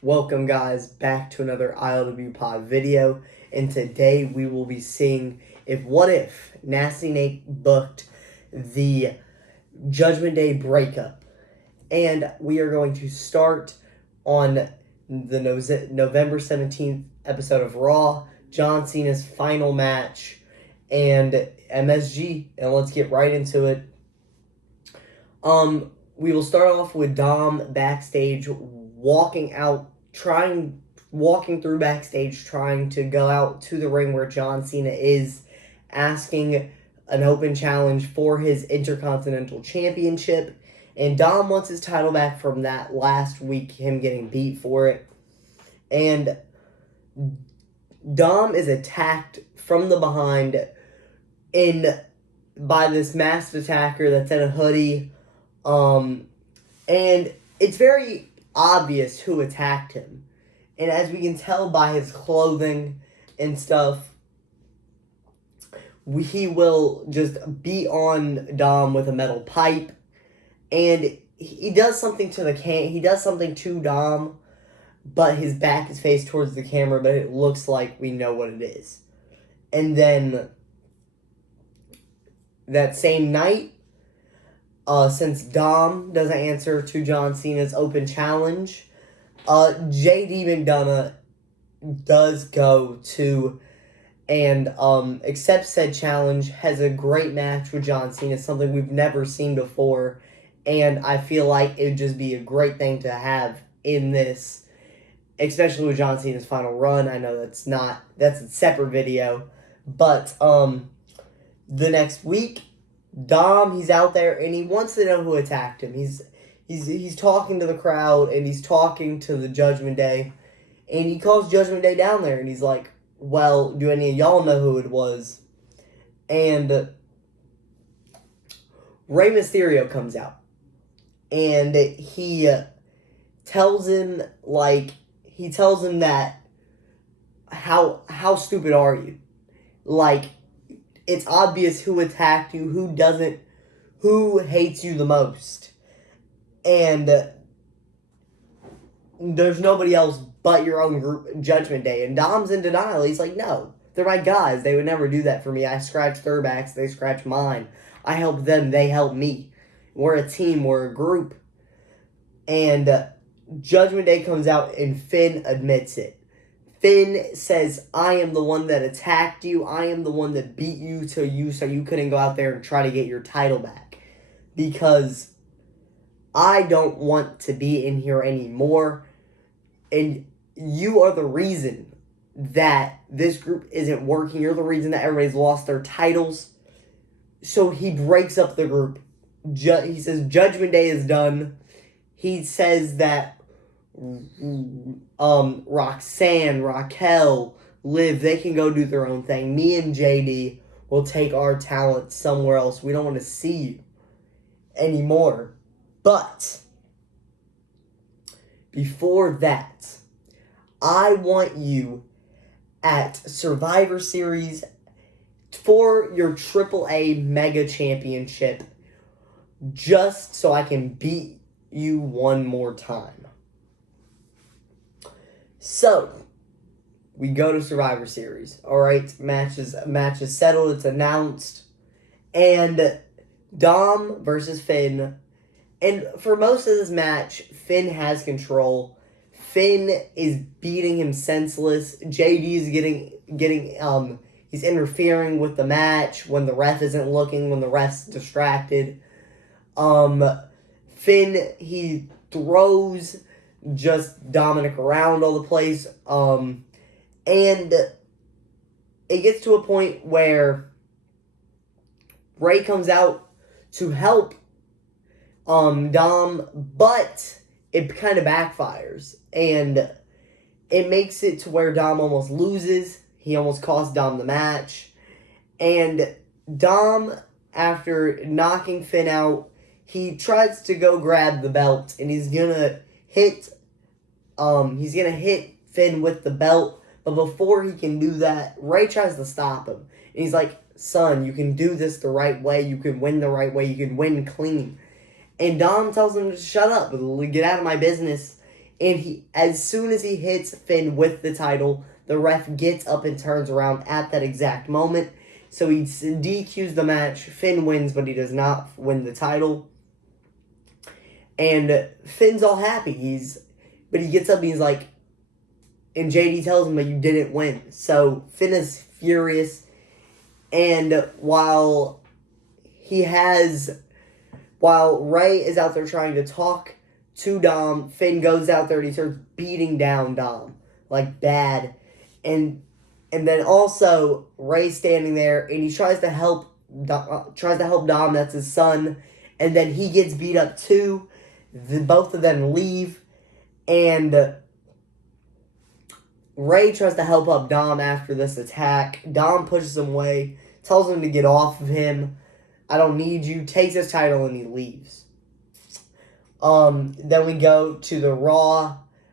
Welcome guys back to another ILWPOD video, and today we will be seeing what if Nasty Nate booked the Judgment Day breakup. And we are going to start on the November 17th episode of Raw, John Cena's final match, and MSG, and let's get right into it. We will start off with Dom backstage walking through backstage, trying to go out to the ring where John Cena is, asking an open challenge for his Intercontinental Championship. And Dom wants his title back from that last week, him getting beat for it. And Dom is attacked from the behind by this masked attacker that's in a hoodie. And it's very obvious who attacked him. And as we can tell by his clothing and stuff, he will just beat on Dom with a metal pipe. And he does something to Dom, but his back is faced towards the camera, but it looks like we know what it is. And then that same night, since Dom doesn't answer to John Cena's open challenge, JD McDonough does go to and accepts said challenge, has a great match with John Cena, something we've never seen before, and I feel like it would just be a great thing to have in this, especially with John Cena's final run. I know that's a separate video, but the next week, Dom, he's out there, and he wants to know who attacked him. He's talking to the crowd, and he's talking to the Judgment Day, and he calls Judgment Day down there, and he's like, well, do any of y'all know who it was? And Rey Mysterio comes out, and he tells him that, how stupid are you? Like, it's obvious who attacked you, who hates you the most. And there's nobody else but your own group, Judgment Day. And Dom's in denial. He's like, no, they're my guys. They would never do that for me. I scratch their backs. They scratch mine. I help them. They help me. We're a team. We're a group. And Judgment Day comes out, and Finn admits it. Finn says, I am the one that attacked you. I am the one that beat you so you couldn't go out there and try to get your title back. Because I don't want to be in here anymore. And you are the reason that this group isn't working. You're the reason that everybody's lost their titles. So he breaks up the group. He says Judgment Day is done. He says that Roxanne, Raquel, Liv, they can go do their own thing. Me and JD will take our talent somewhere else. We don't want to see you anymore. But before that, I want you at Survivor Series for your AAA Mega Championship, just so I can beat you one more time. So, we go to Survivor Series. Alright, match is settled, it's announced. And Dom versus Finn. And for most of this match, Finn has control. Finn is beating him senseless. JD is he's interfering with the match when the ref isn't looking, when the ref's distracted. Finn, he throws just Dominic around all the place. And it gets to a point where Rey comes out to help Dom, but it kind of backfires. And it makes it to where Dom almost loses. He almost cost Dom the match. And Dom, after knocking Finn out, he tries to go grab the belt, and he's gonna hit Finn with the belt, but before he can do that, Rey tries to stop him. And he's like, son, you can do this the right way, you can win the right way, you can win clean. And Dom tells him to shut up, get out of my business. And as soon as he hits Finn with the title, the ref gets up and turns around at that exact moment. So he DQs the match. Finn wins, but he does not win the title. And Finn's all happy. But he gets up and he's like, and JD tells him that you didn't win. So Finn is furious. And while Ray is out there trying to talk to Dom, Finn goes out there and he starts beating down Dom. Like bad. And then also Ray's standing there and he tries to help Dom, that's his son. And then he gets beat up too. Both of them leave. And Ray tries to help up Dom after this attack. Dom pushes him away, tells him to get off of him. I don't need you. Takes his title and he leaves. Then we go to the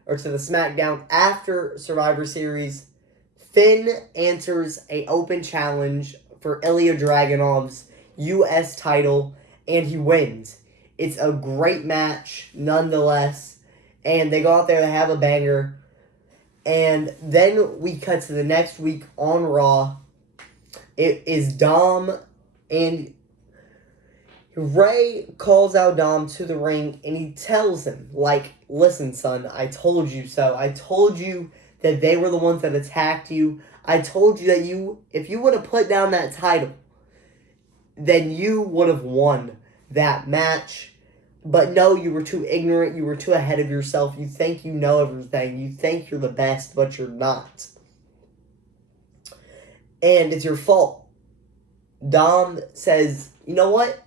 SmackDown after Survivor Series. Finn enters a open challenge for Ilya Dragunov's U.S. title, and he wins. It's a great match, nonetheless. And they go out there, they have a banger. And then we cut to the next week on Raw. It is Dom, and Ray calls out Dom to the ring, and he tells him, like, listen, son, I told you so. I told you that they were the ones that attacked you. I told you that if you would have put down that title, then you would have won that match. But no, you were too ignorant. You were too ahead of yourself. You think you know everything. You think you're the best, but you're not. And it's your fault. Dom says, you know what?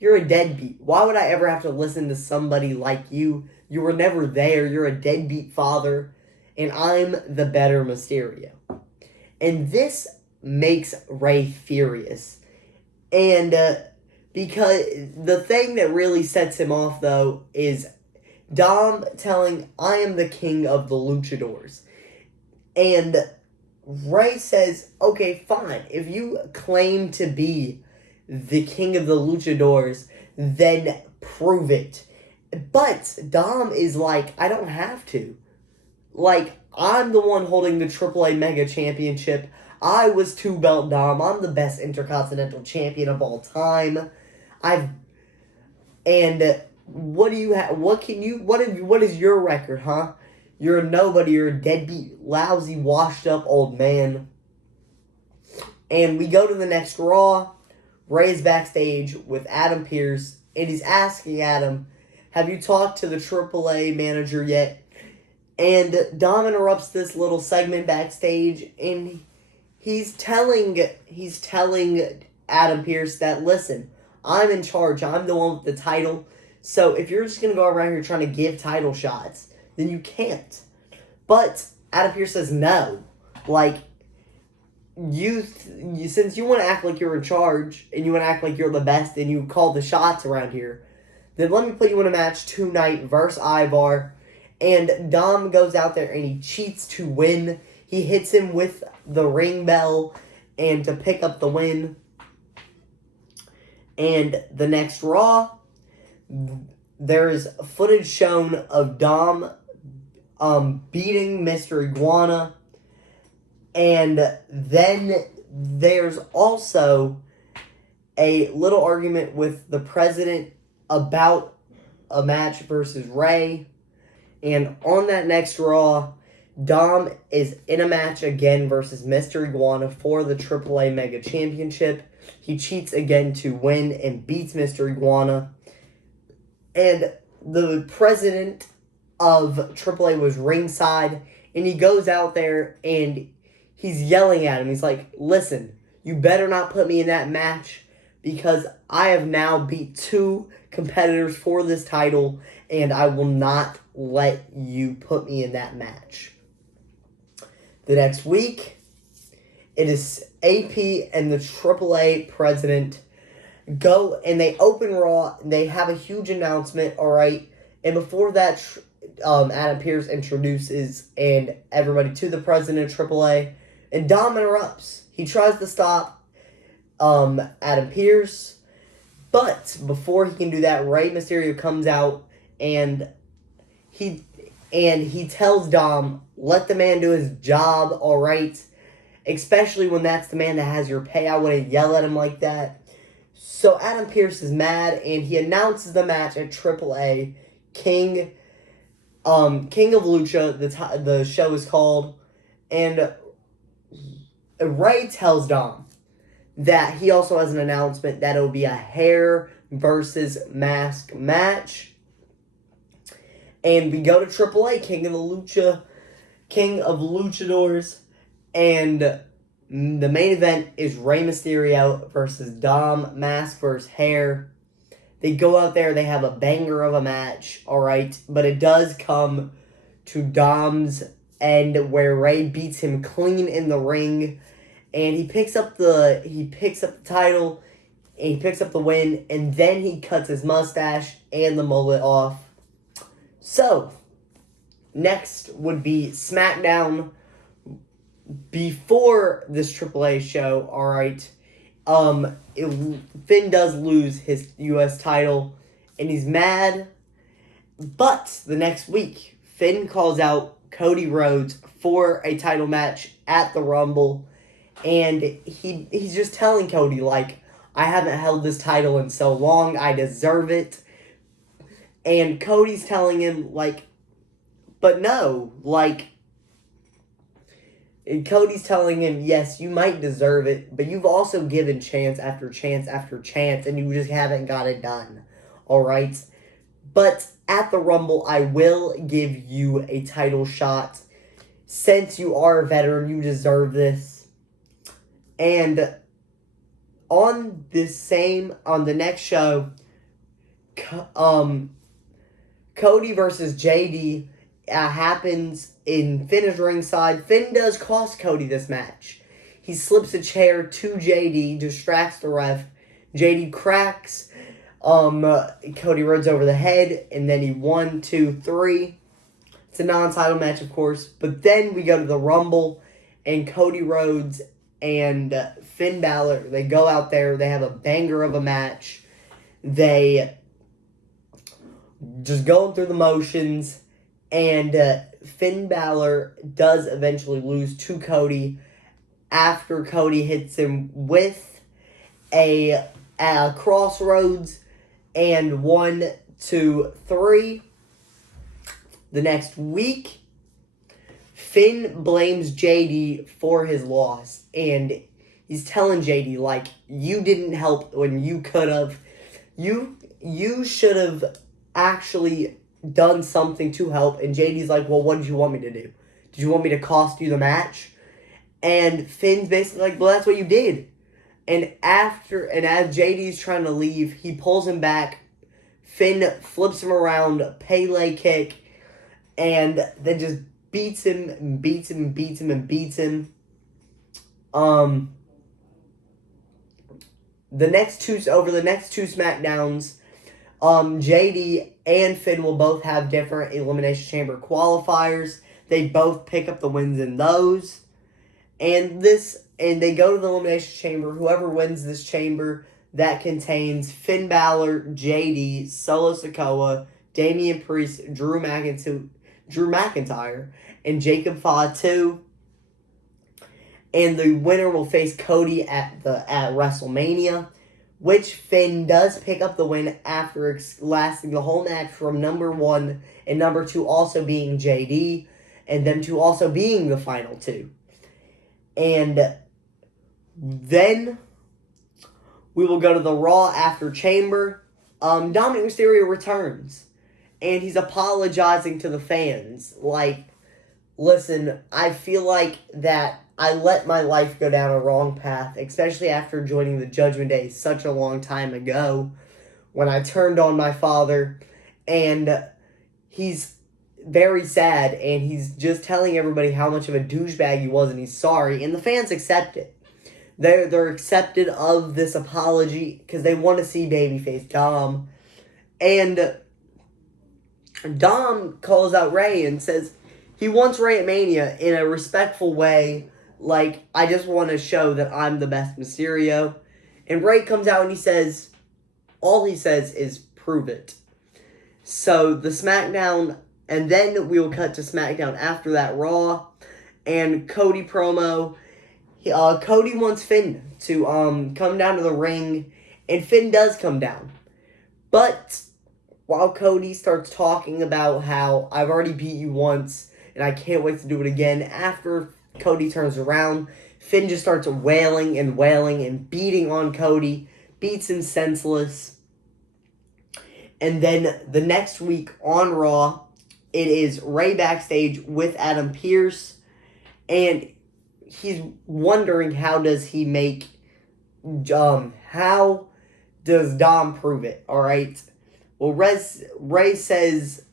You're a deadbeat. Why would I ever have to listen to somebody like you? You were never there. You're a deadbeat father. And I'm the better Mysterio. And this makes Ray furious. And because the thing that really sets him off, though, is Dom telling, I am the king of the luchadors. And Ray says, okay, fine. If you claim to be the king of the luchadors, then prove it. But Dom is like, I don't have to. Like, I'm the one holding the AAA Mega Championship. I was 2-belt Dom. I'm the best Intercontinental Champion of all time. What do you have? What is your record, huh? You're a nobody. You're a deadbeat, lousy, washed up old man. And we go to the next Raw. Ray's backstage with Adam Pearce, and he's asking Adam, have you talked to the AAA manager yet? And Dom interrupts this little segment backstage, and he's telling Adam Pearce that, listen, I'm in charge. I'm the one with the title. So if you're just going to go around here trying to give title shots, then you can't. But Adam Pearce says no. Like, since you want to act like you're in charge, and you want to act like you're the best, and you call the shots around here, then let me put you in a match tonight versus Ivar. And Dom goes out there and he cheats to win. He hits him with the ring bell and to pick up the win. And the next Raw, there is footage shown of Dom beating Mr. Iguana. And then there's also a little argument with the president about a match versus Ray. And on that next Raw, Dom is in a match again versus Mr. Iguana for the AAA Mega Championship. He cheats again to win and beats Mr. Iguana. And the president of AAA was ringside, and he goes out there and he's yelling at him. He's like, listen, you better not put me in that match because I have now beat 2 competitors for this title, and I will not let you put me in that match. The next week, it is AP and the AAA president go, and they open Raw, and they have a huge announcement, alright? And before that, Adam Pearce introduces and everybody to the president of AAA, and Dom interrupts. He tries to stop Adam Pearce, but before he can do that, Rey Mysterio comes out, and he And he tells Dom, let the man do his job, all right? Especially when that's the man that has your pay. I wouldn't yell at him like that. So Adam Pearce is mad, and he announces the match at AAA. King of Lucha, the show is called. And Ray tells Dom that he also has an announcement that it'll be a hair versus mask match. And we go to AAA, King of Luchadors, and the main event is Rey Mysterio versus Dom, mask versus hair. They go out there, they have a banger of a match, alright, but it does come to Dom's end where Rey beats him clean in the ring, and he picks up the title, and he picks up the win, and then he cuts his mustache and the mullet off. So, next would be SmackDown before this AAA show, alright. Finn does lose his U.S. title, and he's mad, but the next week, Finn calls out Cody Rhodes for a title match at the Rumble, and he's just telling Cody, like, I haven't held this title in so long, I deserve it. And Cody's telling him, like, but no, like, and Cody's telling him, yes, you might deserve it, but you've also given chance after chance after chance, and you just haven't got it done, alright? But at the Rumble, I will give you a title shot. Since you are a veteran, you deserve this. And on the next show, Cody versus JD happens in Finn's ringside. Finn does cost Cody this match. He slips a chair to JD, distracts the ref. JD cracks Cody Rhodes over the head, and then he 1, 2, 3. It's a non-title match, of course. But then we go to the Rumble, and Cody Rhodes and Finn Balor, they go out there. They have a banger of a match. They just going through the motions, and Finn Balor does eventually lose to Cody after Cody hits him with a crossroads, and 1, 2, 3. The next week, Finn blames JD for his loss, and he's telling JD, like, you didn't help when you could have. You should have actually done something to help. And JD's like, well, what did you want me to do? Did you want me to cost you the match? And Finn's basically like, well, that's what you did. And as JD's trying to leave, he pulls him back. Finn flips him around, Pele kick, and then just beats him and beats him and beats him and beats him. The next two SmackDowns, JD and Finn will both have different Elimination Chamber qualifiers. They both pick up the wins in those. And they go to the Elimination Chamber. Whoever wins this chamber, that contains Finn Balor, JD, Solo Sikoa, Damian Priest, Drew McIntyre, and Jacob Fatu. And the winner will face Cody at WrestleMania, which Finn does pick up the win after lasting the whole match from number 1 and number 2 also being JD, and them two also being the final two. And then we will go to the Raw after Chamber. Dominic Mysterio returns, and he's apologizing to the fans. Like, listen, I feel like that I let my life go down a wrong path, especially after joining the Judgment Day such a long time ago when I turned on my father, and he's very sad, and he's just telling everybody how much of a douchebag he was, and he's sorry, and the fans accept it. They're accepted of this apology because they want to see babyface Dom, and Dom calls out Ray and says he wants Ray at Mania in a respectful way. Like, I just want to show that I'm the best Mysterio. And Ray comes out and all he says is, prove it. So, the SmackDown And then we will cut to SmackDown after that Raw. And Cody promo. Cody wants Finn to come down to the ring. And Finn does come down. But while Cody starts talking about how I've already beat you once and I can't wait to do it again, after Cody turns around, Finn just starts wailing and beating on Cody, beats him senseless. And then the next week on Raw, it is Ray backstage with Adam Pearce, and he's wondering how does Dom prove it, alright? Well, Ray says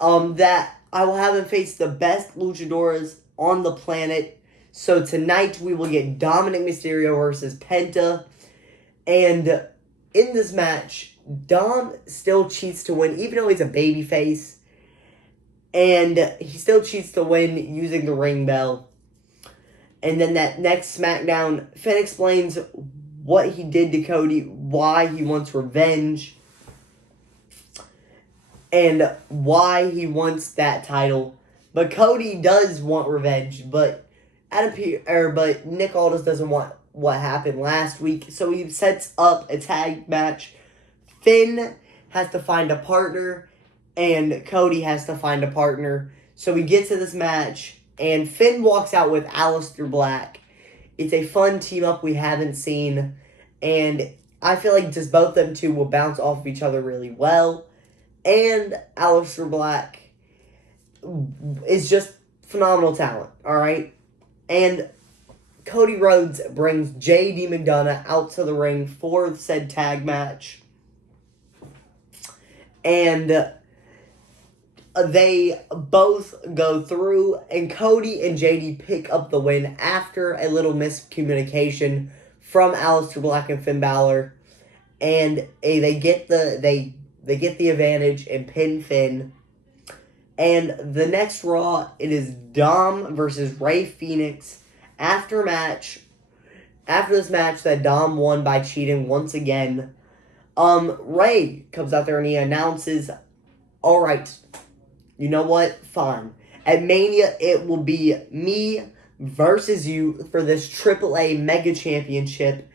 that I will have him face the best luchadores on the planet. So tonight we will get Dominic Mysterio versus Penta. And in this match, Dom still cheats to win, even though he's a babyface. And he still cheats to win using the ring bell. And then that next SmackDown, Finn explains what he did to Cody, why he wants revenge, and why he wants that title. But Cody does want revenge, but Nick Aldis doesn't want what happened last week, so he sets up a tag match. Finn has to find a partner, and Cody has to find a partner. So we get to this match, and Finn walks out with Aleister Black. It's a fun team-up we haven't seen, and I feel like just both them two will bounce off of each other really well. And Aleister Black is just phenomenal talent, alright? And Cody Rhodes brings J.D. McDonough out to the ring for said tag match. And they both go through, and Cody and JD pick up the win after a little miscommunication from Aleister Black and Finn Balor. And they get the advantage and pin Finn. And the next Raw, it is Dom versus Ray Phoenix. After this match that Dom won by cheating once again, Ray comes out there and he announces, alright, you know what? Fine. At Mania, it will be me versus you for this AAA Mega Championship.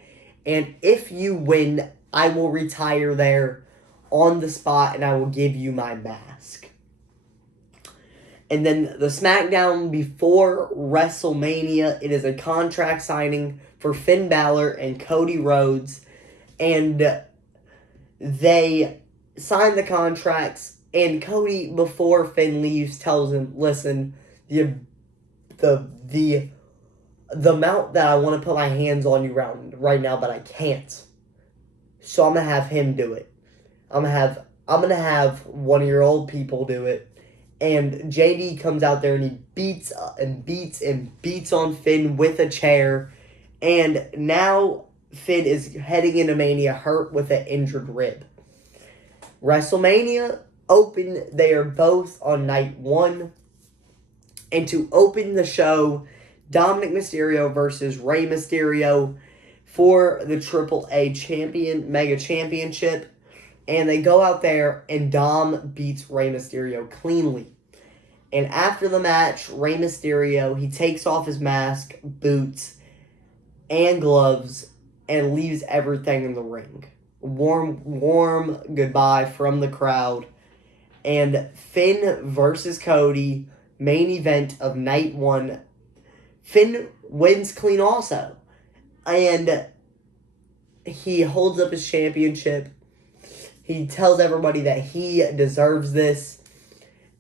And if you win, I will retire there on the spot and I will give you my mask. And then the SmackDown before WrestleMania, it is a contract signing for Finn Balor and Cody Rhodes. And they sign the contracts. And Cody, before Finn leaves, tells him, listen, the amount that I want to put my hands on you right now, but I can't. So I'm going to have him do it. I'm gonna have one of your old people do it. And JD comes out there and he beats on Finn with a chair. And now Finn is heading into Mania hurt with an injured rib. WrestleMania open, they are both on night one. And to open the show, Dominic Mysterio versus Rey Mysterio for the AAA Mega Championship. And they go out there, and Dom beats Rey Mysterio cleanly. And after the match, Rey Mysterio, he takes off his mask, boots, and gloves, and leaves everything in the ring. Warm goodbye from the crowd. And Finn versus Cody, main event of night one. Finn wins clean also. And he holds up his championship. He tells everybody that he deserves this,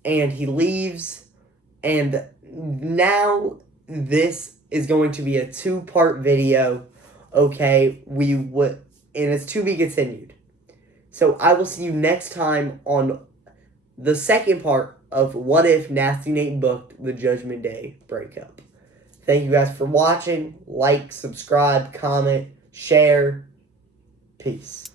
and he leaves. And now this is going to be a 2-part video, okay? And it's to be continued. So I will see you next time on the second part of What If Nasty Nate booked the Judgment Day breakup. Thank you guys for watching. Like, subscribe, comment, share. Peace.